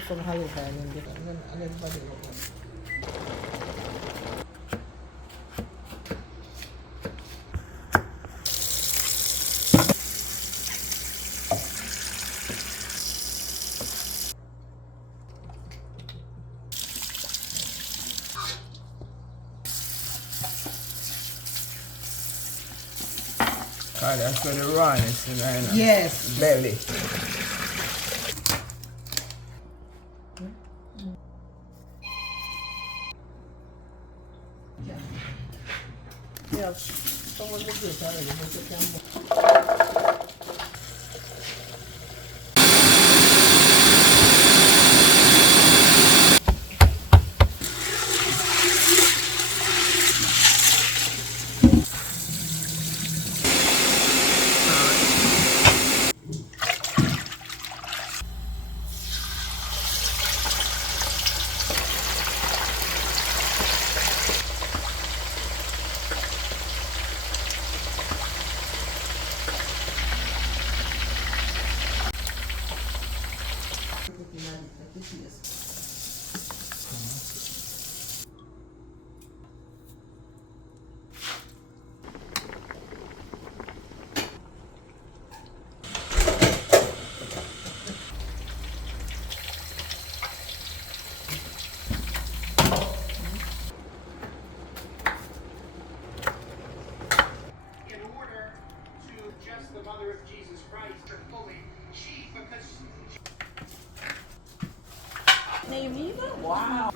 from Haluka and then everybody knows. Oh, that's for the rawness in right now. Yes. Belly. Yeah, someone did this already, but you can. The mother of Jesus Christ are fully she because Wow.